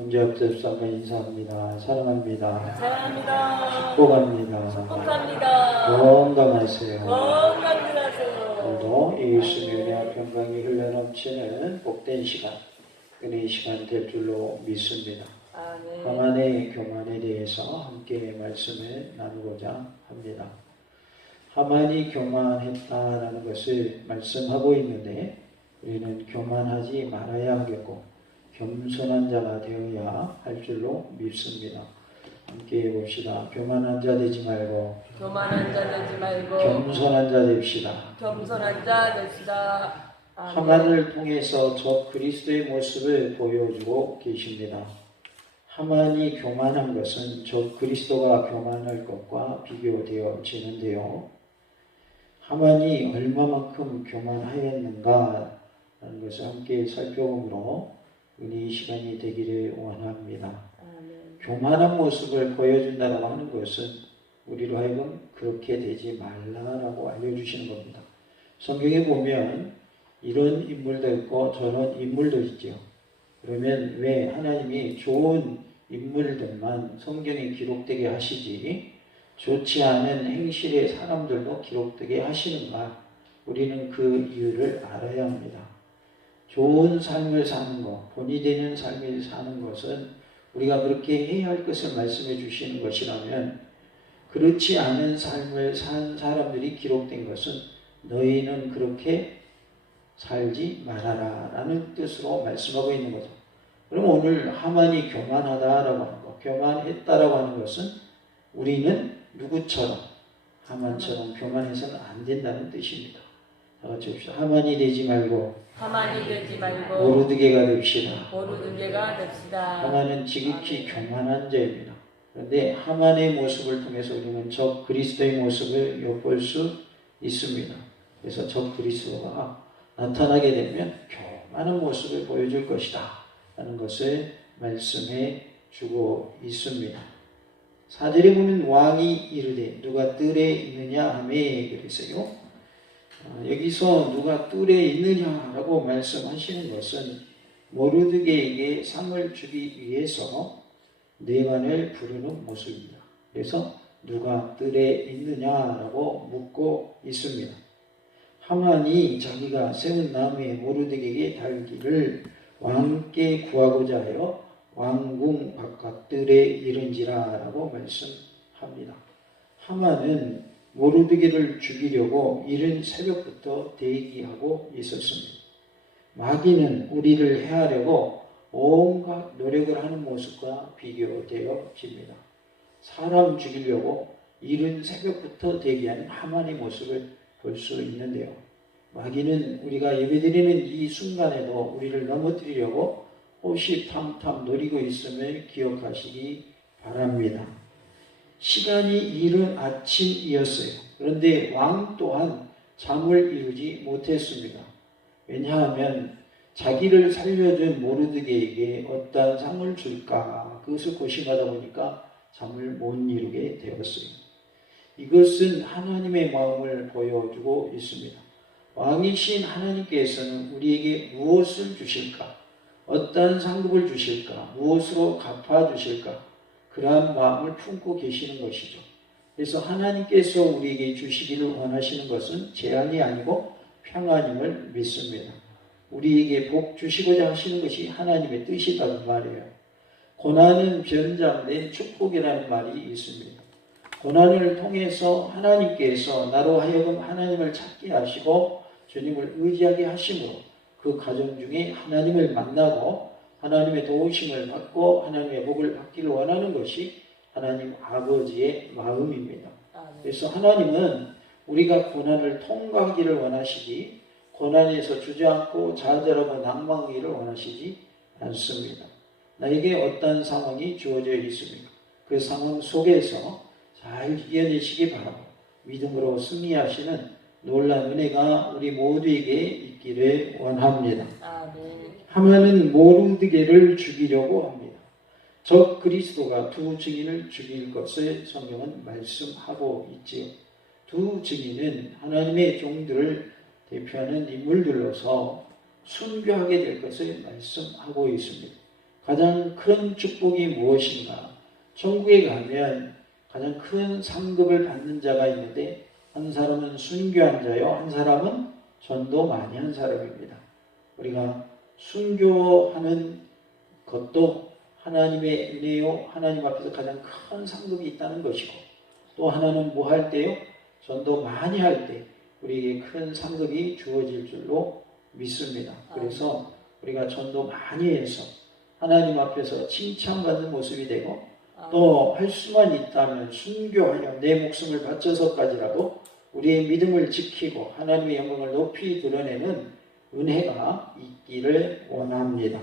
먼저 앞서서 인사합니다. 사랑합니다. 사랑합니다. 축복합니다. 축복합니다. 건강하세요. 건강하세요. 오늘도 예수의 은혜와 평강이 흘러넘치는 복된 시간, 은혜의 시간 될 줄로 믿습니다. 아멘. 하만의 교만에 대해서 함께 말씀을 나누고자 합니다. 하만이 교만했다라는 것을 말씀하고 있는데 우리는 교만하지 말아야 하겠고 겸손한 자가 되어야 할 줄로 믿습니다. 함께 봅시다. 교만한 자 되지 말고 교만한 자 되지 말고 겸손한 자 됩시다. 겸손한 자 됩시다. 아멘. 하만을 통해서 저 그리스도의 모습을 보여주고 계십니다. 하만이 교만한 것은 저 그리스도가 교만할 것과 비교되어지는데요. 하만이 얼마만큼 교만하였는가 하는 것을 함께 살펴보므로 은혜의 시간이 되기를 원합니다. 아멘. 교만한 모습을 보여준다고 하는 것은 우리로 하여금 그렇게 되지 말라라고 알려주시는 겁니다. 성경에 보면 이런 인물도 있고 저런 인물도 있죠. 그러면 왜 하나님이 좋은 인물들만 성경에 기록되게 하시지 좋지 않은 행실의 사람들도 기록되게 하시는가? 우리는 그 이유를 알아야 합니다. 좋은 삶을 사는 것, 본이 되는 삶을 사는 것은 우리가 그렇게 해야 할 것을 말씀해 주시는 것이라면 그렇지 않은 삶을 산 사람들이 기록된 것은 너희는 그렇게 살지 말아라 라는 뜻으로 말씀하고 있는 거죠. 그럼 오늘 하만이 교만하다라고 하는 것, 교만했다라고 하는 것은 우리는 누구처럼 하만처럼 교만해서는 안 된다는 뜻입니다. 다 같이 봅시다. 하만이 되지 말고 하만이 되지 말고 모르드게가 됩시다. 모르드게가 됩시다. 하만은 지극히 교만한 자입니다. 그런데 하만의 모습을 통해서 우리는 저 그리스도의 모습을 엿볼 수 있습니다. 그래서 저 그리스도가 나타나게 되면 교만한 모습을 보여줄 것이다 라는 것을 말씀해 주고 있습니다. 4절에 보면 왕이 이르되 누가 뜰에 있느냐 하매 그랬어요. 여기서 누가 뜰에 있느냐라고 말씀하시는 것은 모르드게에게 상을 주기 위해서 내관을 부르는 모습입니다. 그래서 누가 뜰에 있느냐라고 묻고 있습니다. 하만이 자기가 세운 나무에 모르드게에게 달기를 왕께 구하고자 하여 왕궁 바깥 뜰에 이른지라라고 말씀합니다. 하만은 모르드게를 죽이려고 이른 새벽부터 대기하고 있었습니다. 마귀는 우리를 해하려고 온갖 노력을 하는 모습과 비교되어집니다. 사람 죽이려고 이른 새벽부터 대기하는 하만의 모습을 볼 수 있는데요. 마귀는 우리가 예배드리는 이 순간에도 우리를 넘어뜨리려고 호시탐탐 노리고 있음을 기억하시기 바랍니다. 시간이 이른 아침이었어요. 그런데 왕 또한 잠을 이루지 못했습니다. 왜냐하면 자기를 살려준 모르드게에게 어떤 상을 줄까 그것을 고심하다 보니까 잠을 못 이루게 되었어요. 이것은 하나님의 마음을 보여주고 있습니다. 왕이신 하나님께서는 우리에게 무엇을 주실까? 어떤 상급을 주실까? 무엇으로 갚아주실까? 그러한 마음을 품고 계시는 것이죠. 그래서 하나님께서 우리에게 주시기를 원하시는 것은 재앙이 아니고 평안임을 믿습니다. 우리에게 복 주시고자 하시는 것이 하나님의 뜻이라는 말이에요. 고난은 변장된 축복이라는 말이 있습니다. 고난을 통해서 하나님께서 나로 하여금 하나님을 찾게 하시고 주님을 의지하게 하심으로 그 가정 중에 하나님을 만나고 하나님의 도우심을 받고 하나님의 복을 받기를 원하는 것이 하나님 아버지의 마음입니다. 그래서 하나님은 우리가 고난을 통과하기를 원하시지 고난에서 주저앉고 좌절하고 낭망하기를 원하시지 않습니다. 나에게 어떤 상황이 주어져 있습니까? 그 상황 속에서 잘 이겨내시기 바라고 믿음으로 승리하시는 놀라운 은혜가 우리 모두에게 있기를 원합니다. 아멘. 하만은 모르드게를 죽이려고 합니다. 저 그리스도가 두 증인을 죽일 것을 성경은 말씀하고 있지요. 두 증인은 하나님의 종들을 대표하는 인물들로서 순교하게 될 것을 말씀하고 있습니다. 가장 큰 축복이 무엇인가? 천국에 가면 가장 큰 상급을 받는 자가 있는데 한 사람은 순교한 자요, 한 사람은 전도 많이 한 사람입니다. 우리가 순교하는 것도 하나님의 은혜요, 하나님 앞에서 가장 큰 상급이 있다는 것이고, 또 하나는 뭐 할 때요? 전도 많이 할 때 우리에게 큰 상급이 주어질 줄로 믿습니다. 그래서 우리가 전도 많이 해서 하나님 앞에서 칭찬받는 모습이 되고, 또 할 수만 있다면 순교하여 내 목숨을 바쳐서까지라도 우리의 믿음을 지키고 하나님의 영광을 높이 드러내는 은혜가 있기를 원합니다.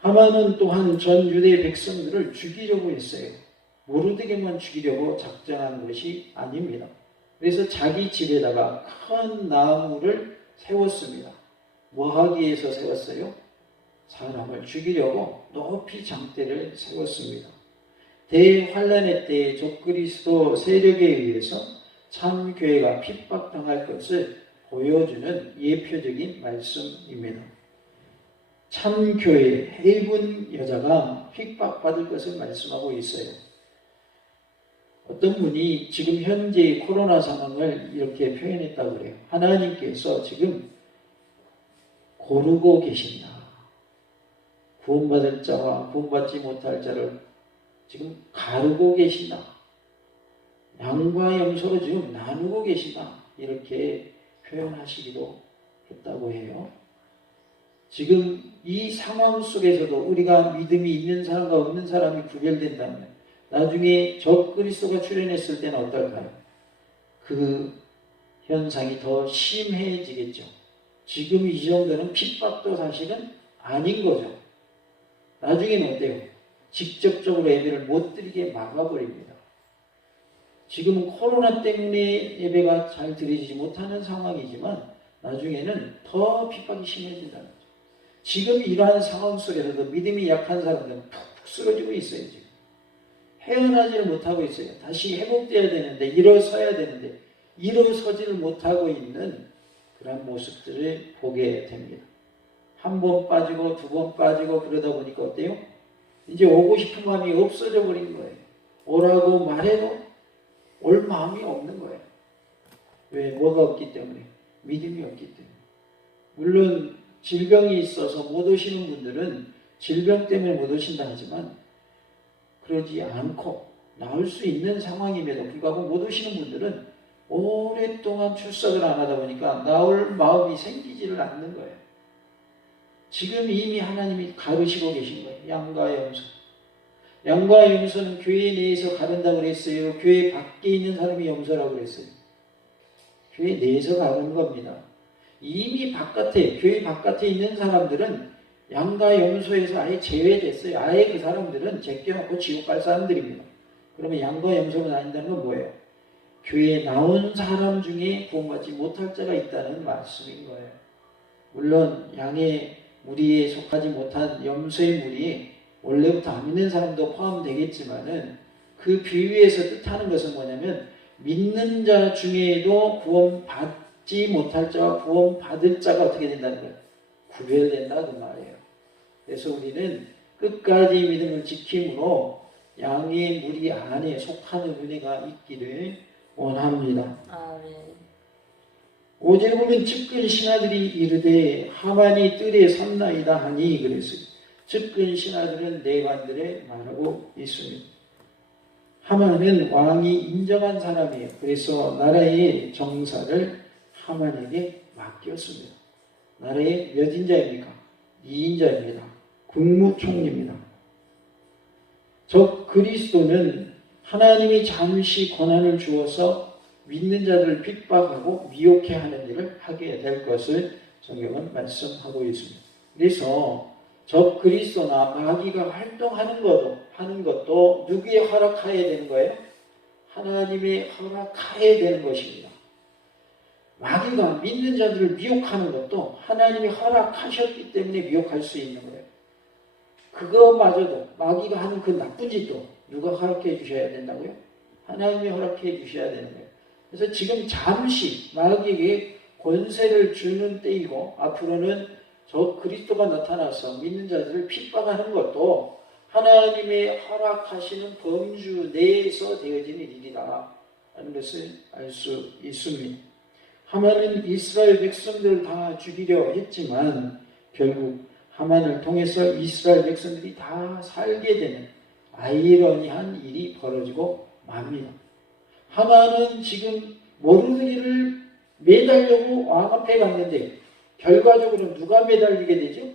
하만은 또한 전 유대 백성들을 죽이려고 했어요. 모르드게만 죽이려고 작정한 것이 아닙니다. 그래서 자기 집에다가 큰 나무를 세웠습니다. 뭐 하기 위해서 세웠어요? 사람을 죽이려고 높이 장대를 세웠습니다. 대환란의 때에 적그리스도 세력에 의해서 참교회가 핍박당할 것을 보여주는 예표적인 말씀입니다. 참교회 해군 여자가 핍박받을 것을 말씀하고 있어요. 어떤 분이 지금 현재의 코로나 상황을 이렇게 표현했다고 그래요. 하나님께서 지금 고르고 계신다. 구원받을 자와 구원받지 못할 자를 지금 가르고 계신다. 양과 염소로 지금 나누고 계신다. 이렇게 표현하시기도 했다고 해요. 지금 이 상황 속에서도 우리가 믿음이 있는 사람과 없는 사람이 구별된다면 나중에 적그리스도가 출현했을 때는 어떨까요? 그 현상이 더 심해지겠죠. 지금 이 정도는 핍박도 사실은 아닌 거죠. 나중에는 어때요? 직접적으로 예배를 못 드리게 막아버립니다. 지금은 코로나 때문에 예배가 잘 드리지 못하는 상황이지만 나중에는 더 핍박이 심해진다는 거죠. 지금 이러한 상황 속에서도 믿음이 약한 사람들은 푹 쓰러지고 있어요. 지금 헤어나지를 못하고 있어요. 다시 회복되어야 되는데, 일어서야 되는데 일어서지를 못하고 있는 그런 모습들을 보게 됩니다. 한 번 빠지고 두 번 빠지고 그러다 보니까 어때요? 이제 오고 싶은 마음이 없어져 버린 거예요. 오라고 말해도 올 마음이 없는 거예요. 왜? 뭐가 없기 때문에? 믿음이 없기 때문에. 물론 질병이 있어서 못 오시는 분들은 질병 때문에 못 오신다 하지만 그러지 않고 나올 수 있는 상황임에도 불구하고 못 오시는 분들은 오랫동안 출석을 안 하다 보니까 나올 마음이 생기지를 않는 거예요. 지금 이미 하나님이 가르시고 계신 거예요. 양과 염소. 양과 염소는 교회 내에서 가른다고 그랬어요. 교회 밖에 있는 사람이 염소라고 그랬어요. 교회 내에서 가르는 겁니다. 이미 바깥에, 교회 바깥에 있는 사람들은 양과 염소에서 아예 제외됐어요. 아예 그 사람들은 제껴놓고 지옥 갈 사람들입니다. 그러면 양과 염소가 아닌다는 건 뭐예요? 교회에 나온 사람 중에 구원받지 못할 자가 있다는 말씀인 거예요. 물론 양의 무리에 속하지 못한 염소의 무리에 원래부터 안 믿는 사람도 포함되겠지만은 그 비유에서 뜻하는 것은 뭐냐면 믿는 자 중에도 구원받지 못할 자와 구원받을 자가 어떻게 된다는 거예요? 구별된다 그 말이에요. 그래서 우리는 끝까지 믿음을 지킴으로 양의 무리 안에 속하는 은혜가 있기를 원합니다. 아멘. 5절 보면 측근 신하들이 이르되 하만이 뜰에 섰나이다 하니 그랬어요. 측근 신하들은 내관들에 말하고 있습니다. 하만은 왕이 인정한 사람이에요. 그래서 나라의 정사를 하만에게 맡겼습니다. 나라의 몇 인자입니까? 2인자입니다. 국무총리입니다. 적 그리스도는 하나님이 잠시 고난을 주어서 믿는 자들을 핍박하고 미혹해 하는 일을 하게 될 것을 성경은 말씀하고 있습니다. 그래서 적 그리스도나 마귀가 활동하는 것도 누구의 허락하에 되는 거예요? 하나님의 허락하에 되는 것입니다. 마귀가 믿는 자들을 미혹하는 것도 하나님이 허락하셨기 때문에 미혹할 수 있는 거예요. 그거마저도 마귀가 하는 그 나쁜 짓도 누가 허락해 주셔야 된다고요? 하나님이 허락해 주셔야 되는 거예요. 그래서 지금 잠시 마귀에게 권세를 주는 때이고 앞으로는 저 그리스도가 나타나서 믿는 자들을 핍박하는 것도 하나님의 허락하시는 범주 내에서 되어지는 일이다 하는 것을 알 수 있습니다. 하만은 이스라엘 백성들을 다 죽이려 했지만 결국 하만을 통해서 이스라엘 백성들이 다 살게 되는 아이러니한 일이 벌어지고 맙니다. 하만은 지금 모르드게를 매달려고 왕 앞에 갔는데 결과적으로 누가 매달리게 되죠?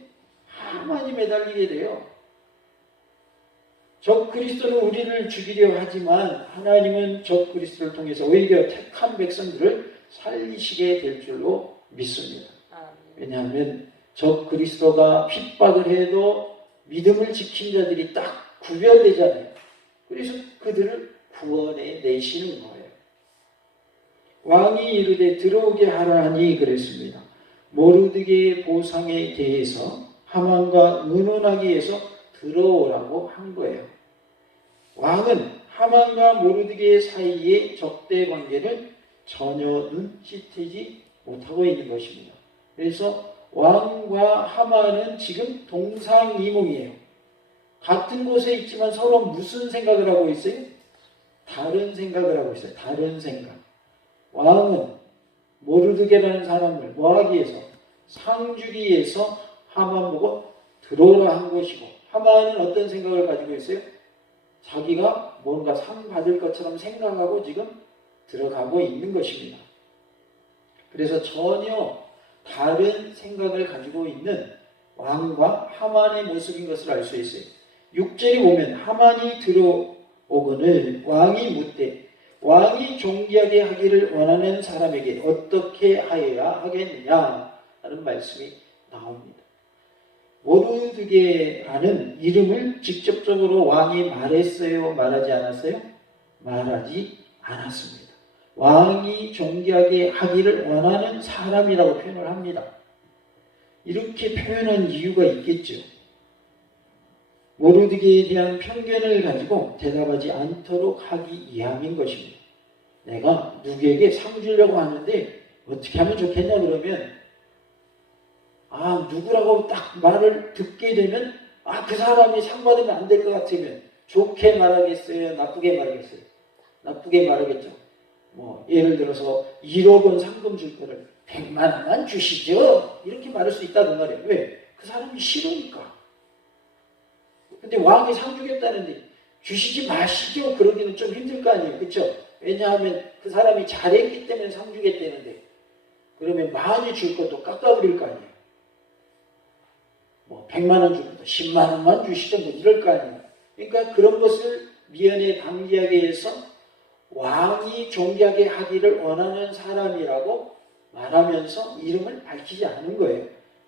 하만이 매달리게 돼요. 적 그리스도는 우리를 죽이려 하지만 하나님은 적 그리스도를 통해서 오히려 택한 백성들을 살리시게 될 줄로 믿습니다. 왜냐하면 적 그리스도가 핍박을 해도 믿음을 지킨 자들이 딱 구별되잖아요. 그래서 그들을 구원해 내시는 거예요. 왕이 이르되 들어오게 하라 하니 그랬습니다. 모르드게의 보상에 대해서 하만과 의논하기 위해서 들어오라고 한 거예요. 왕은 하만과 모르드게 사이의 적대 관계를 전혀 눈치채지 못하고 있는 것입니다. 그래서 왕과 하만은 지금 동상이몽이에요. 같은 곳에 있지만 서로 무슨 생각을 하고 있어요? 다른 생각을 하고 있어요. 다른 생각. 왕은 모르드게라는 사람을 뭐하기 위해서? 상 주기 위해서 하만 보고 들어오라 한 것이고, 하만은 어떤 생각을 가지고 있어요? 자기가 뭔가 상 받을 것처럼 생각하고 지금 들어가고 있는 것입니다. 그래서 전혀 다른 생각을 가지고 있는 왕과 하만의 모습인 것을 알 수 있어요. 6절에 보면 하만이 들어오거늘 왕이 묻되 왕이 존귀하게 하기를 원하는 사람에게 어떻게 하여야 하겠느냐 하는 말씀이 나옵니다. 모르드게라는 이름을 직접적으로 왕이 말했어요? 말하지 않았어요? 말하지 않았습니다. 왕이 존귀하게 하기를 원하는 사람이라고 표현을 합니다. 이렇게 표현한 이유가 있겠죠. 모르드게에 대한 편견을 가지고 대답하지 않도록 하기 이함인 것입니다. 내가 누구에게 상 주려고 하는데 어떻게 하면 좋겠냐 그러면 누구라고 딱 말을 듣게 되면 그 사람이 상 받으면 안 될 것 같으면 좋게 말하겠어요? 나쁘게 말하겠어요? 나쁘게 말하겠죠. 예를 들어서 1억 원 상금 줄 거를 100만 원만 주시죠. 이렇게 말할 수 있다는 말이에요. 왜? 그 사람이 싫으니까. 근데 왕이 상 주겠다는데 주시지 마시죠. 그러기는 좀 힘들 거 아니에요. 그렇죠? 왜냐하면 그 사람이 잘했기 때문에 상 주겠다는데 그러면 많이 줄 것도 깎아버릴 거 아니에요. 100만 원 줄 것도 10만 원만 주시죠. 이럴 거 아니에요. 그러니까 그런 것을 미연에 방지하기 위해서 왕이 존귀하게 하기를 원하는 사람이라고 말하면서 이름을 밝히지 않은 거예요.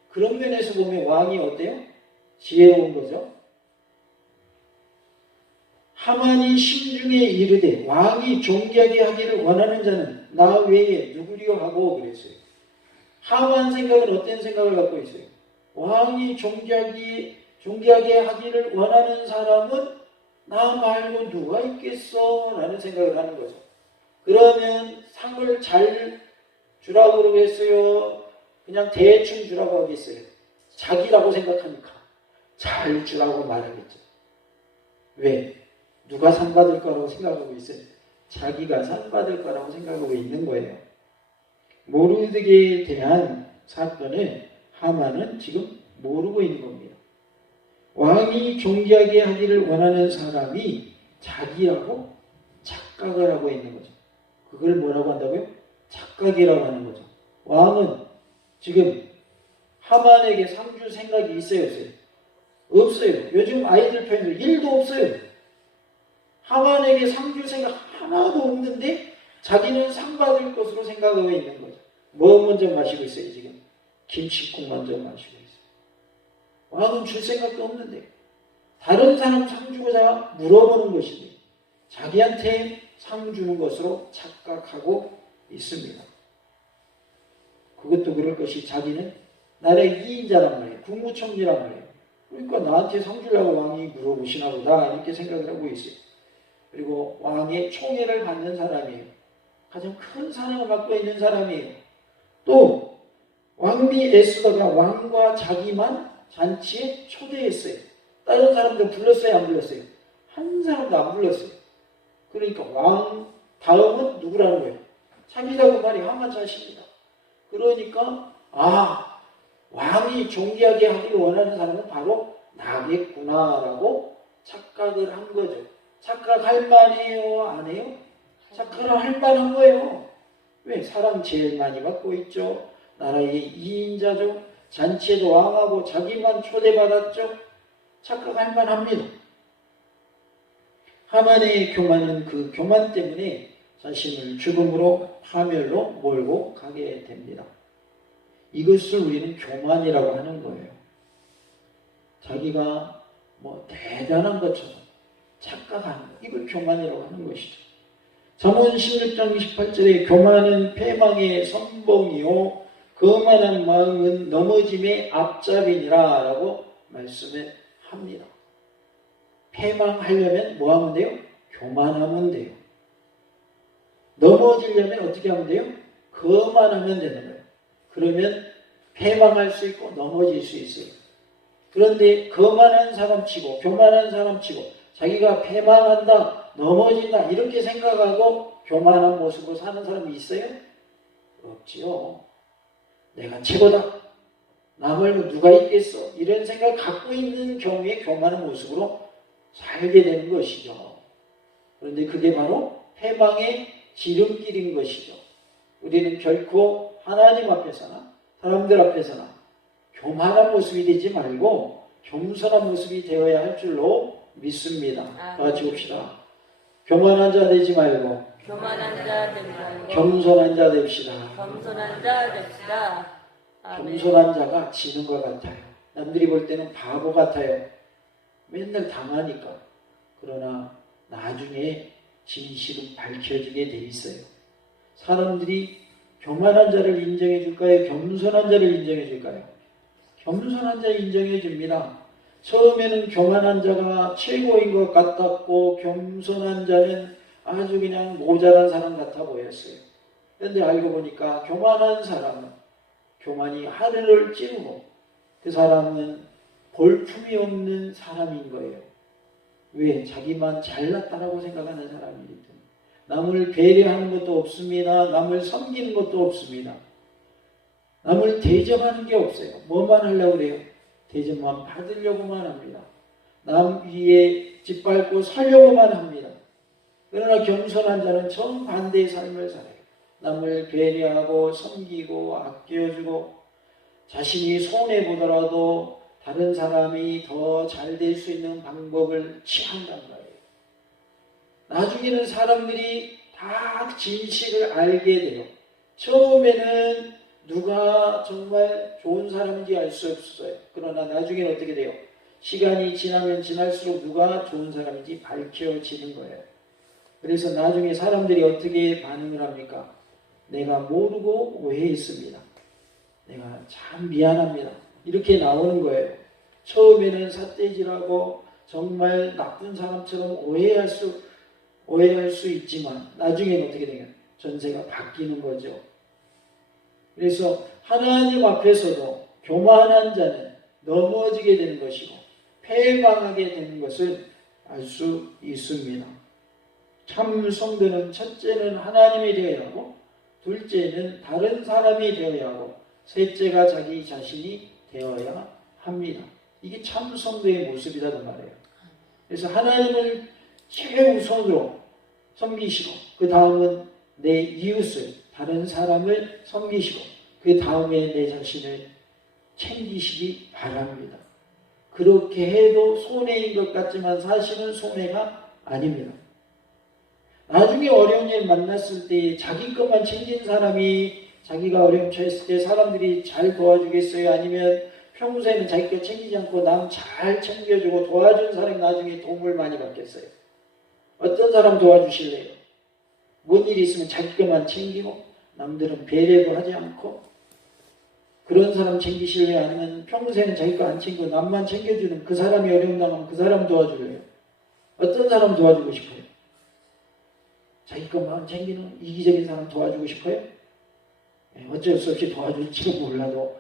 그런 면에서 보면 왕이 어때요? 지혜로운 거죠. 하만이 심중에 이르되 왕이 존귀하게 하기를 원하는 자는 나 외에 누구리요 하고 그랬어요. 하만 생각은 어떤 생각을 갖고 있어요? 왕이 존귀하게 하기를 원하는 사람은 나 말고 누가 있겠어? 라는 생각을 하는 거죠. 그러면 상을 잘 주라고 그러겠어요? 그냥 대충 주라고 하겠어요? 자기라고 생각하니까 잘 주라고 말하겠죠. 왜? 누가 상 받을 거라고 생각하고 있어요? 자기가 상 받을 거라고 생각하고 있는 거예요. 모르드게에 대한 사건을 하만은 지금 모르고 있는 겁니다. 왕이 존귀하게 하기를 원하는 사람이 자기라고 착각을 하고 있는 거죠. 그걸 뭐라고 한다고요? 착각이라고 하는 거죠. 왕은 지금 하만에게 상 줄 생각이 있어요? 없어요? 없어요. 요즘 아이들 표현들 1도 없어요. 하만에게 상 줄 생각 하나도 없는데 자기는 상 받을 것으로 생각하고 있는 거죠. 뭐 먼저 마시고 있어요 지금? 김치국 먼저 마시고 있어요. 왕은 줄 생각도 없는데 다른 사람 상 주고자 물어보는 것인데 자기한테 상 주는 것으로 착각하고 있습니다. 그것도 그럴 것이 자기는 나라의 2인자란 말이에요. 국무총리란 말이에요. 그러니까 나한테 상 주려고 왕이 물어보시나 보다 이렇게 생각을 하고 있어요. 그리고 왕의 총애를 받는 사람이에요. 가장 큰 사랑을 받고 있는 사람이에요. 또 왕비 에스더가 왕과 자기만 잔치에 초대했어요. 다른 사람들 불렀어요, 안 불렀어요? 한 사람도 안 불렀어요. 그러니까 왕 다음은 누구라는 거예요? 자기라고 말이 하만 자신이다. 그러니까 왕이 존귀하게 하기를 원하는 사람은 바로 나겠구나라고 착각을 한 거죠. 착각할 만해요? 안 해요? 착각을 할 만한 거예요. 왜? 사람 제일 많이 받고 있죠. 나라의 2인자죠. 잔치에도 왕하고 자기만 초대받았죠. 착각할 만합니다. 하만의 교만은 그 교만 때문에 자신을 죽음으로 파멸로 몰고 가게 됩니다. 이것을 우리는 교만이라고 하는 거예요. 자기가 대단한 것처럼 착각하는 것, 이걸 교만이라고 하는 것이죠. 잠언 16장 28절에 교만은 패망의 선봉이요 거만한 마음은 넘어짐의 앞잡이니라 라고 말씀을 합니다. 패망하려면 뭐 하면 돼요? 교만하면 돼요. 넘어지려면 어떻게 하면 돼요? 거만하면 되는 거예요. 그러면 패망할 수 있고 넘어질 수 있어요. 그런데 거만한 사람 치고 교만한 사람 치고 자기가 패망한다, 넘어진다 이렇게 생각하고 교만한 모습으로 사는 사람이 있어요? 없지요. 내가 최고다. 나 말고 누가 있겠어. 이런 생각을 갖고 있는 경우에 교만한 모습으로 살게 되는 것이죠. 그런데 그게 바로 패망의 지름길인 것이죠. 우리는 결코 하나님 앞에서나 사람들 앞에서나 교만한 모습이 되지 말고 겸손한 모습이 되어야 할 줄로 믿습니다. 다 같이 봅시다. 교만한 자 되지 말고 교만한 자 되지 말고 겸손한 자 됩시다. 겸손한 자 됩시다. 아멘. 겸손한 자가 지는 것 같아요. 남들이 볼 때는 바보 같아요. 맨날 당하니까. 그러나 나중에 진실은 밝혀지게 돼 있어요. 사람들이 교만한 자를 인정해 줄까요? 겸손한 자를 인정해 줄까요? 겸손한 자 인정해 줍니다. 처음에는 교만한 자가 최고인 것 같았고 겸손한 자는 아주 그냥 모자란 사람 같아 보였어요. 그런데 알고 보니까 교만한 사람은 교만이 하늘을 찌르고 그 사람은 볼품이 없는 사람인 거예요. 왜? 자기만 잘났다라고 생각하는 사람이기 때문에. 남을 배려하는 것도 없습니다. 남을 섬기는 것도 없습니다. 남을 대접하는 게 없어요. 뭐만 하려고 그래요? 대접만 받으려고만 합니다. 남 위에 짓밟고 살려고만 합니다. 그러나 겸손한 자는 정반대의 삶을 살아요. 남을 배려하고 섬기고 아껴주고 자신이 손해보더라도 다른 사람이 더 잘 될 수 있는 방법을 취한단 말이에요. 나중에는 사람들이 다 진실을 알게 돼요. 처음에는 누가 정말 좋은 사람인지 알 수 없어요. 그러나 나중에는 어떻게 돼요? 시간이 지나면 지날수록 누가 좋은 사람인지 밝혀지는 거예요. 그래서 나중에 사람들이 어떻게 반응을 합니까? 내가 모르고 오해했습니다. 내가 참 미안합니다. 이렇게 나오는 거예요. 처음에는 삿대질하고 정말 나쁜 사람처럼 오해할 수 있지만 나중에는 어떻게 되냐? 전세가 바뀌는 거죠. 그래서 하나님 앞에서도 교만한 자는 넘어지게 되는 것이고 패망하게 되는 것을 알 수 있습니다. 참 성도는 첫째는 하나님이 되어야 하고 둘째는 다른 사람이 되어야 하고 셋째가 자기 자신이 되어야 합니다. 이게 참 성도의 모습이라는 말이에요. 그래서 하나님을 최우선으로 섬기시고 그 다음은 내 이웃을 다른 사람을 섬기시고 그 다음에 내 자신을 챙기시기 바랍니다. 그렇게 해도 손해인 것 같지만 사실은 손해가 아닙니다. 나중에 어려운 일 만났을 때 자기 것만 챙긴 사람이 자기가 어려움 처했을 때 사람들이 잘 도와주겠어요? 아니면 평소에는 자기 것 챙기지 않고 남 잘 챙겨주고 도와준 사람이 나중에 도움을 많이 받겠어요? 어떤 사람 도와주실래요? 뭔 일이 있으면 자기 것만 챙기고 남들은 배려도 하지 않고 그런 사람 챙기실래요? 아니면 평소에는 자기 거 안 챙기고 남만 챙겨주는 그 사람이 어려움 당하면 그 사람 도와줄래요? 어떤 사람 도와주고 싶어요? 자기 것만 챙기는 이기적인 사람 도와주고 싶어요? 어쩔 수 없이 도와줄지도 몰라도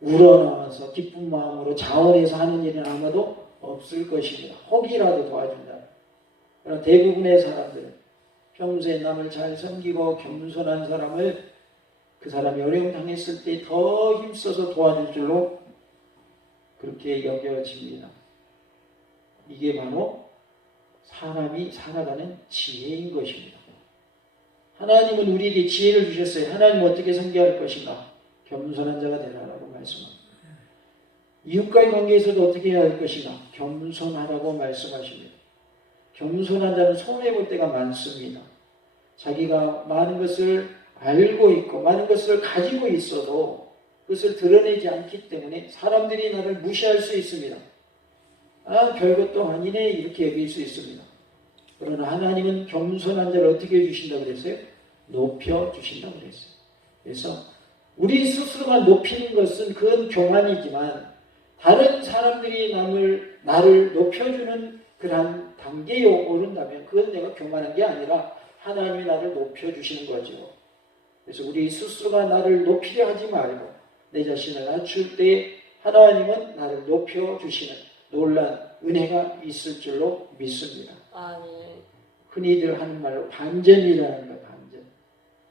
우러나와서 기쁜 마음으로 자원해서 하는 일은 아마도 없을 것입니다. 혹이라도 도와준다. 그러나 대부분의 사람들은 평소에 남을 잘 섬기고 겸손한 사람을 그 사람이 어려움 당했을 때 더 힘써서 도와줄 줄로 그렇게 여겨집니다. 이게 바로 사람이 살아가는 지혜인 것입니다. 하나님은 우리에게 지혜를 주셨어요. 하나님은 어떻게 섬겨야 할 것인가? 겸손한 자가 되라라고 말씀합니다. 이웃과의 관계에서도 어떻게 해야 할 것인가? 겸손하라고 말씀하십니다. 겸손한 자는 손해볼 때가 많습니다. 자기가 많은 것을 알고 있고 많은 것을 가지고 있어도 그것을 드러내지 않기 때문에 사람들이 나를 무시할 수 있습니다. 아, 별것도 아니네 이렇게 여길 수 있습니다. 그러나 하나님은 겸손한 자를 어떻게 해주신다고 그랬어요? 높여주신다고 그랬어요. 그래서 우리 스스로가 높이는 것은 그건 교만이지만 다른 사람들이 나를 높여주는 그러한 단계에 오른다면 그건 내가 교만한 게 아니라 하나님이 나를 높여주시는 거죠. 그래서 우리 스스로가 나를 높이려 하지 말고 내 자신을 낮출 때 하나님은 나를 높여주시는 놀란 은혜가 있을 줄로 믿습니다. 아멘. 흔히들 하는 말로 반전이라는 거예요. 반전.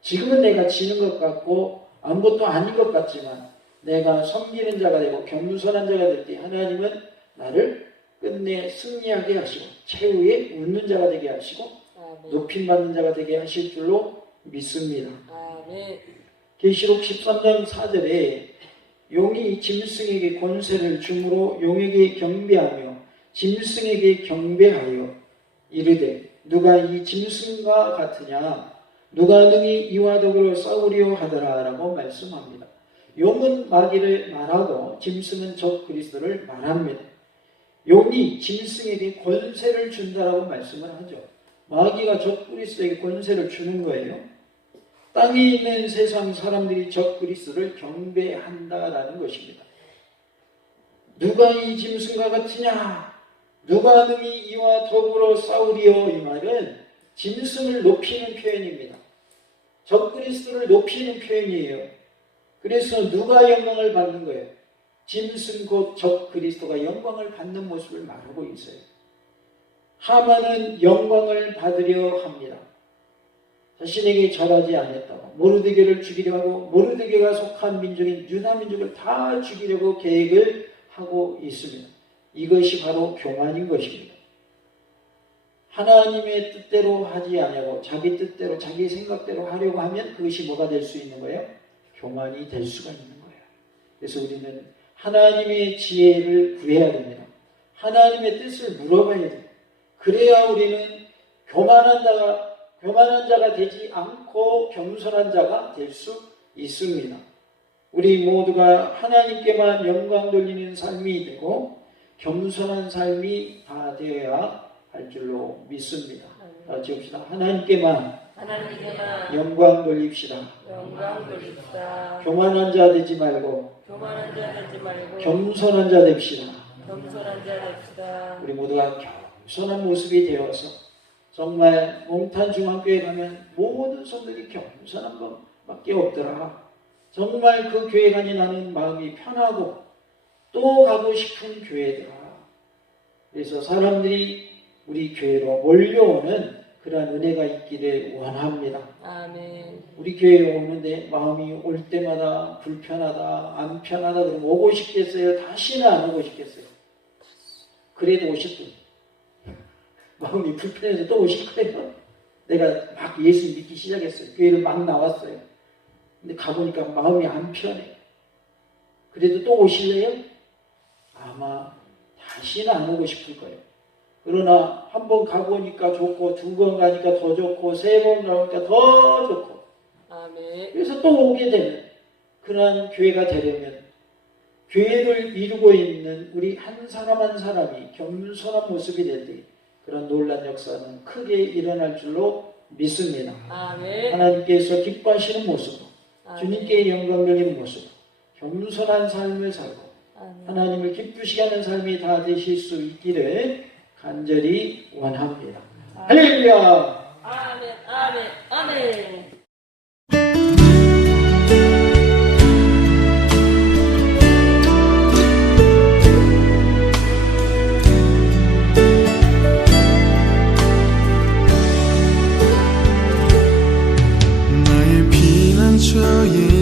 지금은 내가 지는 것 같고 아무것도 아닌 것 같지만 내가 섬기는 자가 되고 겸손한 자가 될 때 하나님은 나를 끝내 승리하게 하시고 최후에 웃는 자가 되게 하시고 아멘. 높임받는 자가 되게 하실 줄로 믿습니다. 아멘. 계시록 13장 4절에 용이 짐승에게 권세를 주므로 용에게 경배하며 짐승에게 경배하여 이르되 누가 이 짐승과 같으냐 누가 능히 이와 더불어 싸우려 하더라 라고 말씀합니다. 용은 마귀를 말하고 짐승은 적 그리스도를 말합니다. 용이 짐승에게 권세를 준다라고 말씀을 하죠. 마귀가 적 그리스도에게 권세를 주는 거예요. 땅에 있는 세상 사람들이 적 그리스도를 경배한다라는 것입니다. 누가 이 짐승과 같으냐? 누가 능히 이와 더불어 싸우리요? 이 말은 짐승을 높이는 표현입니다. 적 그리스도를 높이는 표현이에요. 그래서 누가 영광을 받는 거예요? 짐승 곧 적 그리스도가 영광을 받는 모습을 말하고 있어요. 하만은 영광을 받으려 합니다. 자신에게 절하지 않았다고 모르드게를 죽이려 하고 모르드게가 속한 민족인 유다 민족을 다 죽이려고 계획을 하고 있습니다. 이것이 바로 교만인 것입니다. 하나님의 뜻대로 하지 아니하고 자기 뜻대로 자기 생각대로 하려고 하면 그것이 뭐가 될 수 있는 거예요? 교만이 될 수가 있는 거예요. 그래서 우리는 하나님의 지혜를 구해야 됩니다. 하나님의 뜻을 물어봐야 돼요. 그래야 우리는 교만한 자가 되지 않고 겸손한 자가 될 수 있습니다. 우리 모두가 하나님께만 영광 돌리는 삶이 되고 겸손한 삶이 다 되어야 할 줄로 믿습니다. 같이 봅시다. 하나님께만 영광 돌립시다. 영광 돌립시다. 교만한 자 되지 말고 교만한 자 되지 말고 겸손한 자 됩시다. 겸손한 자 됩시다. 우리 모두가 겸손한 모습이 되어서 정말 몽탄 중앙교회 가면 모든 성들이 겸손한 것밖에 없더라. 정말 그 교회 가니 나는 마음이 편하고 또 가고 싶은 교회더라. 그래서 사람들이 우리 교회로 몰려오는 그러한 은혜가 있기를 원합니다. 아멘. 우리 교회에 오는데 마음이 올 때마다 불편하다, 안 편하다 그러면 오고 싶겠어요? 다시는 안 오고 싶겠어요? 그래도 오실 분. 마음이 불편해서 또 오실 거예요. 내가 막 예수 믿기 시작했어요. 교회를 막 나왔어요. 근데 가보니까 마음이 안 편해. 그래도 또 오실래요? 아마 다시는 안 오고 싶을 거예요. 그러나 한 번 가보니까 좋고 두 번 가니까 더 좋고 세 번 가니까 더 좋고 아멘. 그래서 또 오게 되는 그러한 교회가 되려면 교회를 이루고 있는 우리 한 사람 한 사람이 겸손한 모습이 될 때 그런 놀란 역사는 크게 일어날 줄로 믿습니다. 아멘. 하나님께서 기뻐하시는 모습으로 아멘. 주님께 영광 돌리는 모습으로 겸손한 삶을 살고 아멘. 하나님을 기쁘시게 하는 삶이 다 되실 수 있기를 간절히 원합니다. 할렐루야! 아멘. 아멘. 아멘. 주의